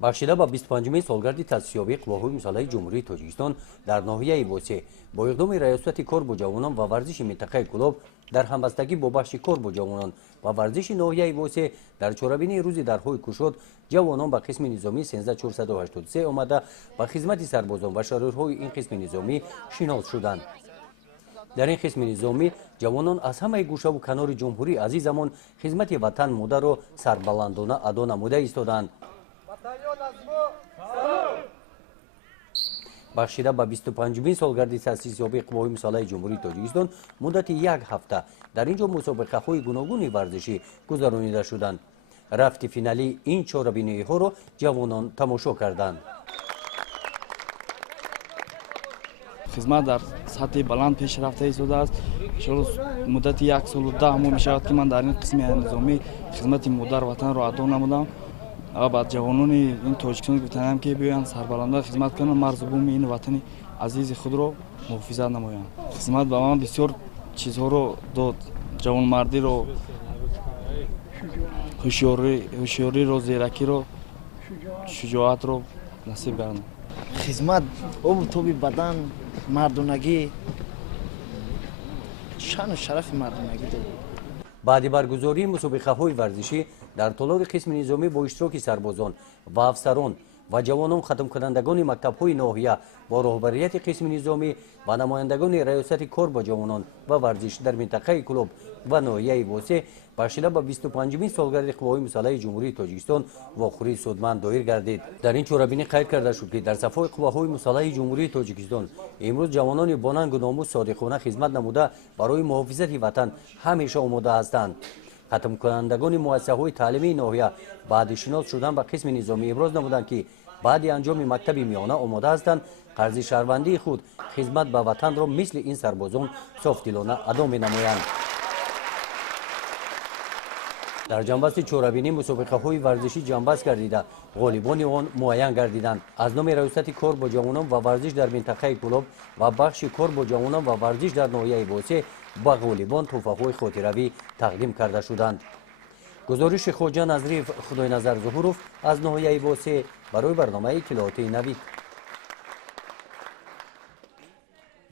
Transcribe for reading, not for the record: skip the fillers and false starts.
бахшида ба 25-мин солгарди таъсисёбии қувваҳои мусаллаҳи ҷумҳурии тоҷикистон дар ноҳияи восе бо иқдоми раёсати кор бо ҷавонон ва варзиши минтақаи кӯлоб дар ҳамбастагӣ бо бахши кор бо ҷавонон ва варзиши ноҳияи восе дар чорабинии рӯзи дарҳои кушод ҷавонон ба қисми низомии 13483 омада ба хизмати сарбозон ва шарӯрҳои ин қисми низомӣ шинос шуданд. дар ин қисми низомӣ ҷавонон аз ҳамаи гӯшаву канори ҷумҳурии азизамон хизмати ватан модаро сарбаландона адо намуда истоданд. бахшида ба 25-мин солгарди таъсисёбии қувваҳои мусаллаҳи ҷумҳурии тоҷикистон муддати 1 ҳафта дар ин ҷо мусобиқаҳои гуногуни варзишӣ гузаронида шуданд. рафти финалии ин чорабиниҳоро ҷавонон тамошо карданд. хизмат дар сатҳи баланд пешрафта истодааст. муддати 1 солу 10 моҳ мешавад ки ман дар ин қисми низомӣ хизмати модар ватанро адо намудам. ба ҷавонони ин тоҷикистон гуфтаам ки биёянд сарбаланда хизмат кунанд, марзубуми ин ватани азизи худро муҳофизат намоянд. хизмат ба ман бисёр чизҳоро дод. ҷавонмардиро, ҳушёриро, зеракиро, шуҷоатро насиб гардид. хизмат обу тоби бадан, мардонагӣ, шану шарафи мардонагӣ дод. баъди баргузории мусобиқаҳои варзишӣ дар толори қисми низомӣ бо иштироки сарбозон ва афсарон ва ҷавонон хатмкунандагони мактабҳои ноҳия бо роҳбарияти қисми низомӣ ва намояндагони раёсати кор бо ҷавонон ва варзиш дар минтақаи кӯлоб ва ноҳияи восе бахшида ба 25-мин солгарди қувваҳои мусаллаҳи ҷумҳурии тоҷикистон вохӯрии судманд доир гардид. дар ин чорабинӣ қайд карда шуд ки дар сафҳои қувваҳои мусаллаҳи ҷумҳурии тоҷикистон имрӯз ҷавонони бонангу номус содиқона хизмат намуда барои муҳофизати ватан ҳамеша омода ҳастанд. хатмкунандагони муассисаҳои таълимии ноҳия баъди шинос шудан ба қисми низомӣ иброз намуданд ки баъди анҷоми мактаби миёна омода ҳастанд қарзи шаҳрвандии худ хизмат ба ватанро мисли ин сарбозон софдилона адо менамоянд. дар ҷанбасти чорабинӣ мусобиқаҳои варзишӣ ҷанбаст гардида ғолибони он муайян гардиданд. аз номи раёсати кор бо ҷавонон ва варзиш дар минтақаи кӯлоб ва бахши кор бо ҷавонон ва варзиш дар ноҳияи восе ба ғолибон тӯҳфаҳои хотиравӣ тақдим карда шуданд. гузориши хоҷа назриев, худойназар зуҳуров аз ноҳияи восе барои барномаи иттилооти навид.